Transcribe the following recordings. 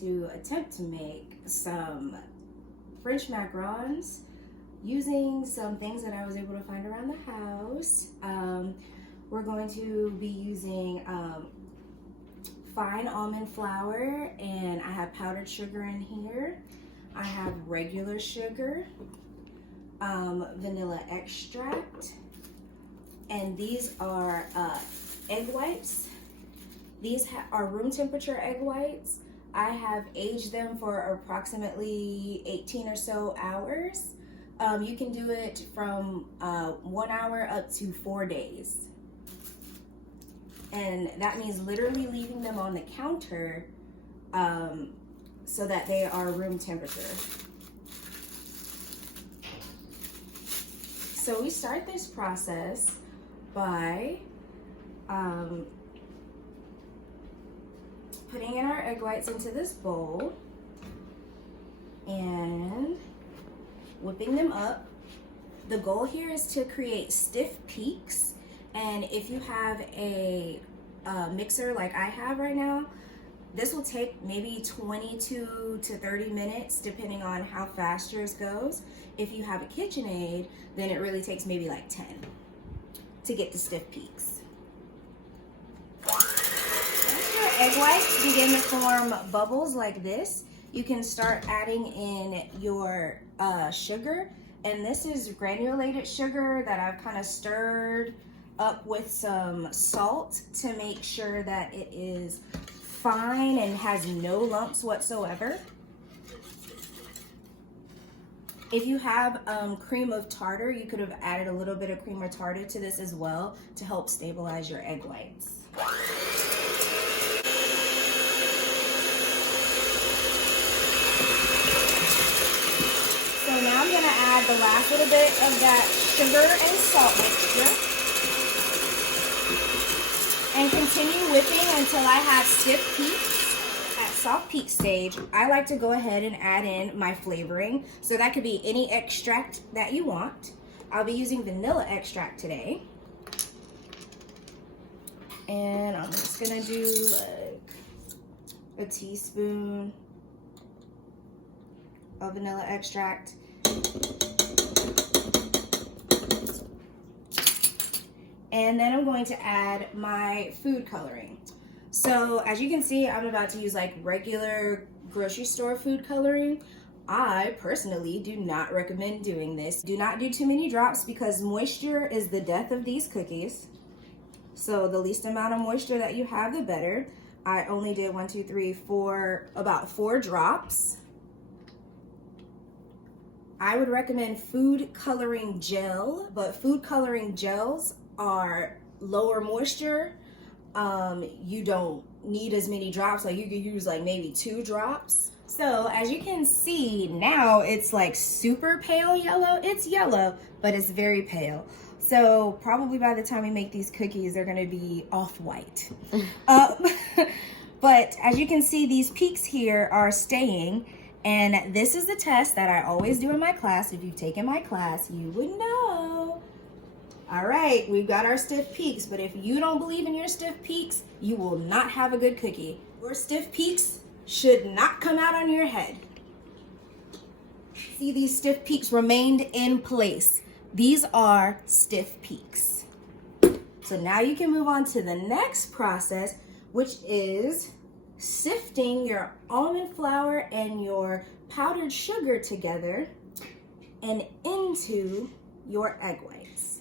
to attempt to make some French macarons using some things that I was able to find around the house. We're going to be using fine almond flour, and I have powdered sugar in here. I have regular sugar, vanilla extract, and these are egg whites. These are room temperature egg whites. I have aged them for approximately 18 or so hours. You can do it from 1 hour up to 4 days. And that means literally leaving them on the counter so that they are room temperature. So we start this process by putting in our egg whites into this bowl and whipping them up. The goal here is to create stiff peaks, and if you have a mixer like I have right now, this will take maybe 22 to 30 minutes depending on how fast yours goes. If you have a KitchenAid, then it really takes maybe like 10 to get the stiff peaks. Once your egg whites begin to form bubbles like this, you can start adding in your sugar. And this is granulated sugar that I've kind of stirred up with some salt to make sure that it is fine and has no lumps whatsoever. If you have cream of tartar, you could have added a little bit of cream of tartar to this as well to help stabilize your egg whites. So now I'm going to add the last little bit of that sugar and salt mixture and continue whipping until I have stiff peaks. At soft peak stage, I like to go ahead and add in my flavoring. So that could be any extract that you want. I'll be using vanilla extract today. And I'm just going to do like a teaspoon of vanilla extract. And then I'm going to add my food coloring. So as you can see, I'm about to use like regular grocery store food coloring. I personally do not recommend doing this. Do not do too many drops because moisture is the death of these cookies. So the least amount of moisture that you have, the better. I only did 1, 2, 3, 4, about 4 drops. I would recommend food coloring gel, but food coloring gels are lower moisture. You don't need as many drops, like you could use like maybe 2 drops. So as you can see now, it's like super pale yellow. It's yellow, but it's very pale. So probably by the time we make these cookies, they're gonna be off-white. But as you can see, these peaks here are staying. And this is the test that I always do in my class. If you've taken my class, you would know. All right, we've got our stiff peaks, but if you don't believe in your stiff peaks, you will not have a good cookie. Your stiff peaks should not come out on your head. See, these stiff peaks remained in place. These are stiff peaks. So now you can move on to the next process, which is sifting your almond flour and your powdered sugar together and into your egg whites.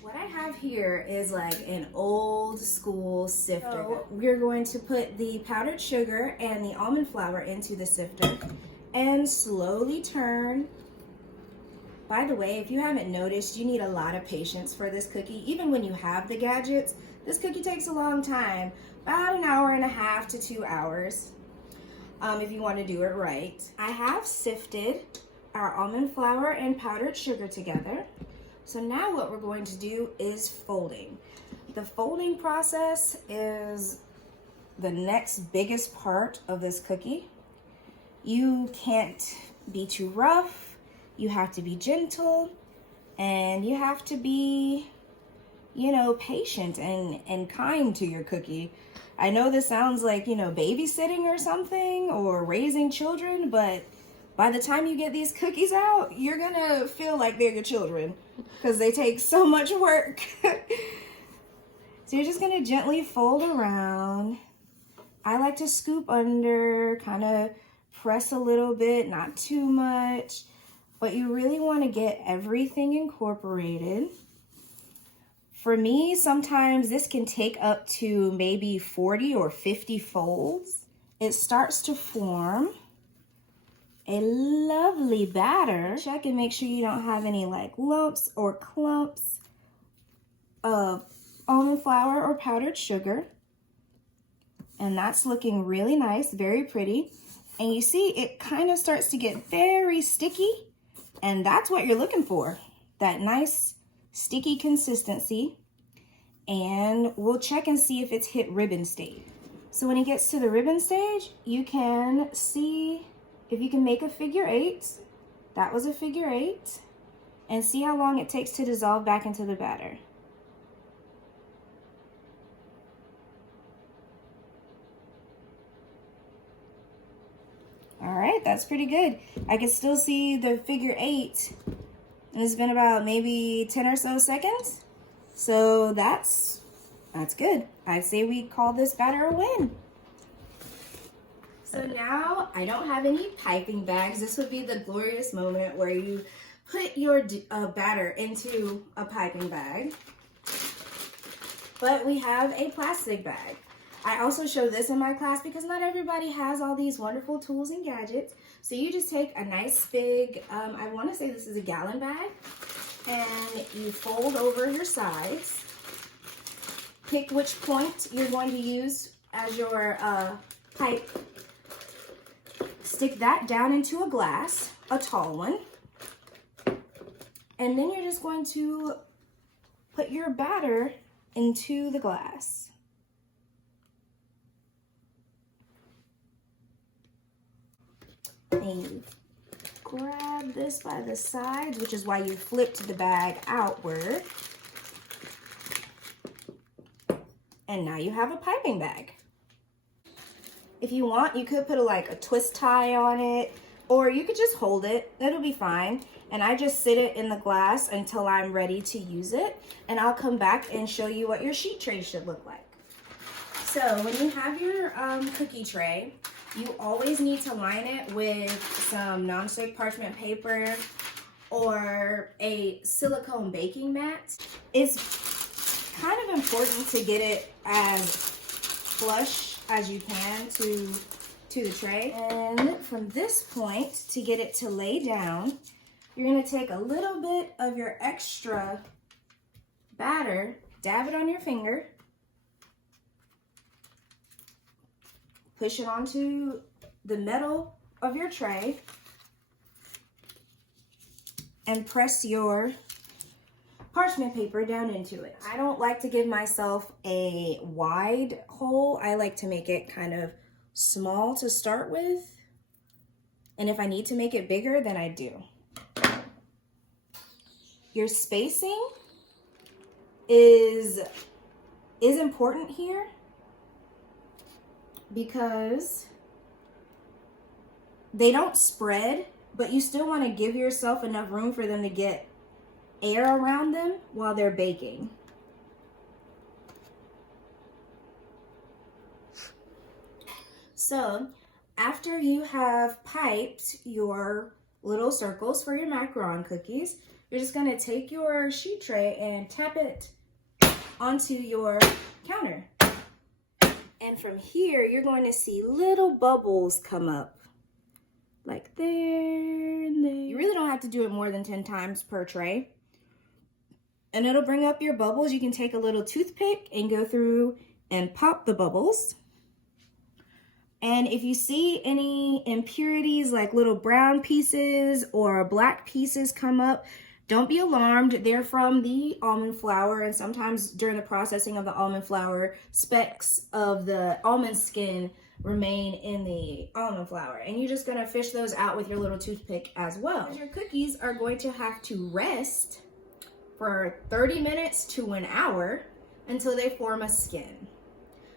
What I have here is like an old school sifter. So we're going to put the powdered sugar and the almond flour into the sifter and slowly turn. By the way, if you haven't noticed, you need a lot of patience for this cookie. Even when you have the gadgets, this cookie takes a long time. About 1.5 hours to 2 hours if you want to do it right. I have sifted our almond flour and powdered sugar together. So now what we're going to do is folding. The folding process is the next biggest part of this cookie. You can't be too rough, you have to be gentle, and you have to be you know, patient and kind to your cookie. I know this sounds like, you know, babysitting or something or raising children, but by the time you get these cookies out, you're gonna feel like they're your children because they take so much work. So you're just gonna gently fold around. I like to scoop under, kind of press a little bit, not too much, but you really want to get everything incorporated. For me, sometimes this can take up to maybe 40 or 50 folds. It starts to form a lovely batter. Check and make sure you don't have any like lumps or clumps of almond flour or powdered sugar. And that's looking really nice, very pretty. And you see it kind of starts to get very sticky, and that's what you're looking for, that nice sticky consistency. And we'll check and see if it's hit ribbon stage. So when it gets to the ribbon stage, you can see if you can make a figure 8. That was a figure 8. And see how long it takes to dissolve back into the batter. All right, that's pretty good. I can still see the figure 8, and it's been about maybe 10 or so seconds. So that's good. I say we call this batter a win. So now I don't have any piping bags. This would be the glorious moment where you put your batter into a piping bag. But we have a plastic bag. I also show this in my class because not everybody has all these wonderful tools and gadgets. So you just take a nice big, I want to say this is a gallon bag, and you fold over your sides. Pick which point you're going to use as your pipe. Stick that down into a glass, a tall one. And then you're just going to put your batter into the glass. And you grab this by the sides, which is why you flipped the bag outward. And now you have a piping bag. If you want, you could put a twist tie on it, or you could just hold it. It'll be fine. And I just sit it in the glass until I'm ready to use it. And I'll come back and show you what your sheet tray should look like. So when you have your cookie tray, you always need to line it with some nonstick parchment paper or a silicone baking mat. It's kind of important to get it as flush as you can to the tray. And from this point, to get it to lay down, you're gonna take a little bit of your extra batter, dab it on your finger, push it onto the metal of your tray, and press your parchment paper down into it. I don't like to give myself a wide hole. I like to make it kind of small to start with. And if I need to make it bigger, then I do. Your spacing is important here, because they don't spread, but you still want to give yourself enough room for them to get air around them while they're baking. So after you have piped your little circles for your macaron cookies, you're just going to take your sheet tray and tap it onto your counter. And from here, you're going to see little bubbles come up. Like there and there. You really don't have to do it more than 10 times per tray. And it'll bring up your bubbles. You can take a little toothpick and go through and pop the bubbles. And if you see any impurities, like little brown pieces or black pieces come up, don't be alarmed. They're from the almond flour, and sometimes during the processing of the almond flour, specks of the almond skin remain in the almond flour. And you're just gonna fish those out with your little toothpick as well. Your cookies are going to have to rest for 30 minutes to an hour until they form a skin.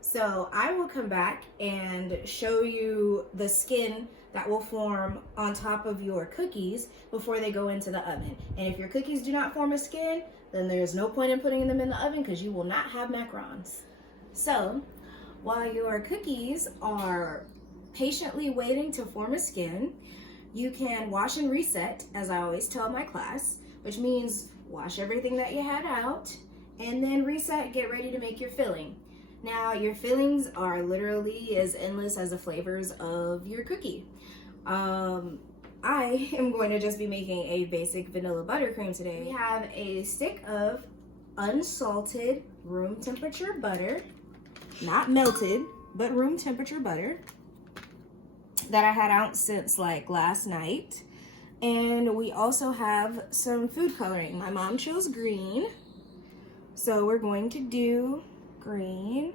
So I will come back and show you the skin that will form on top of your cookies before they go into the oven. And if your cookies do not form a skin, then there's no point in putting them in the oven because you will not have macarons. So while your cookies are patiently waiting to form a skin, you can wash and reset, as I always tell my class, which means wash everything that you had out and then reset, get ready to make your filling. Now, your fillings are literally as endless as the flavors of your cookie. I am going to just be making a basic vanilla buttercream today. We have a stick of unsalted room temperature butter, not melted, but room temperature butter that I had out since like last night. And we also have some food coloring. My mom chose green, so we're going to do green.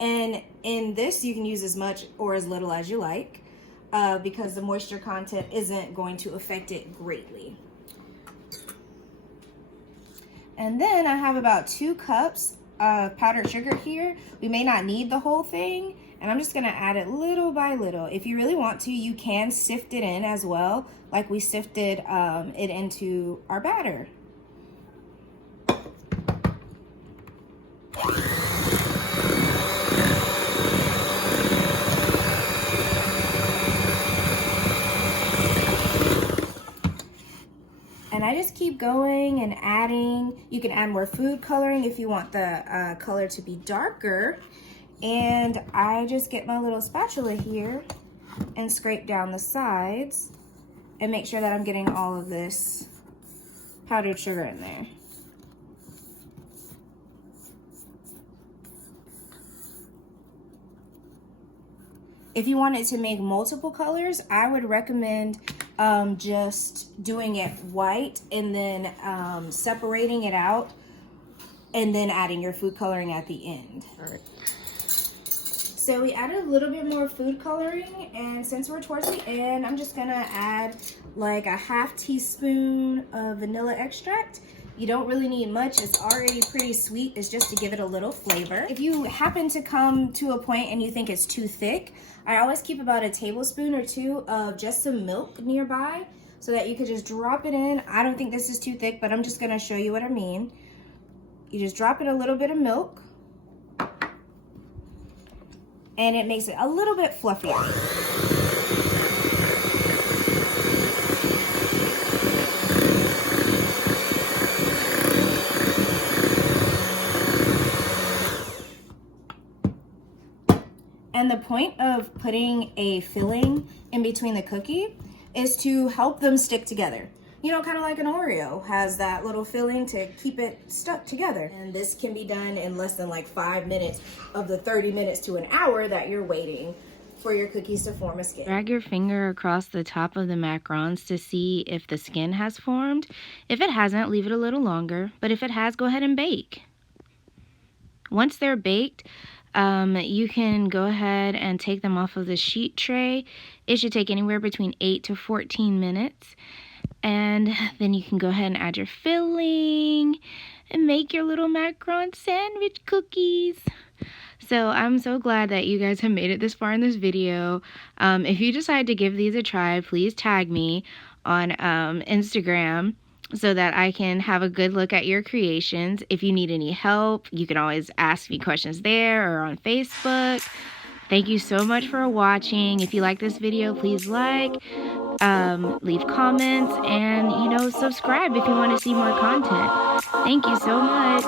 And in this, you can use as much or as little as you like because the moisture content isn't going to affect it greatly. And then I have about 2 cups of powdered sugar here. We may not need the whole thing, and I'm just gonna add it little by little. If you really want to, you can sift it in as well, like we sifted it into our batter. And I just keep going and adding. You can add more food coloring if you want the color to be darker. And I just get my little spatula here and scrape down the sides and make sure that I'm getting all of this powdered sugar in there. If you wanted to make multiple colors, I would recommend just doing it white and then separating it out and then adding your food coloring at the end. All right. So we added a little bit more food coloring, and since we're towards the end, I'm just gonna add like a ½ teaspoon of vanilla extract. You don't really need much, it's already pretty sweet, it's just to give it a little flavor. If you happen to come to a point and you think it's too thick, I always keep about a tablespoon or 2 of just some milk nearby so that you could just drop it in. I don't think this is too thick, but I'm just gonna show you what I mean. You just drop in a little bit of milk, and it makes it a little bit fluffier. And the point of putting a filling in between the cookie is to help them stick together. You know, kind of like an Oreo has that little filling to keep it stuck together. And this can be done in less than like 5 minutes of the 30 minutes to an hour that you're waiting for your cookies to form a skin. Drag your finger across the top of the macarons to see if the skin has formed. If it hasn't, leave it a little longer. But if it has, go ahead and bake. Once they're baked, you can go ahead and take them off of the sheet tray. It should take anywhere between 8 to 14 minutes. And then you can go ahead and add your filling and make your little macaron sandwich cookies. So I'm so glad that you guys have made it this far in this video. If you decide to give these a try, please tag me on Instagram so that I can have a good look at your creations. If you need any help, you can always ask me questions there or on Facebook. Thank you so much for watching. If you like this video, please like, leave comments, and, you know, subscribe if you want to see more content. Thank you so much.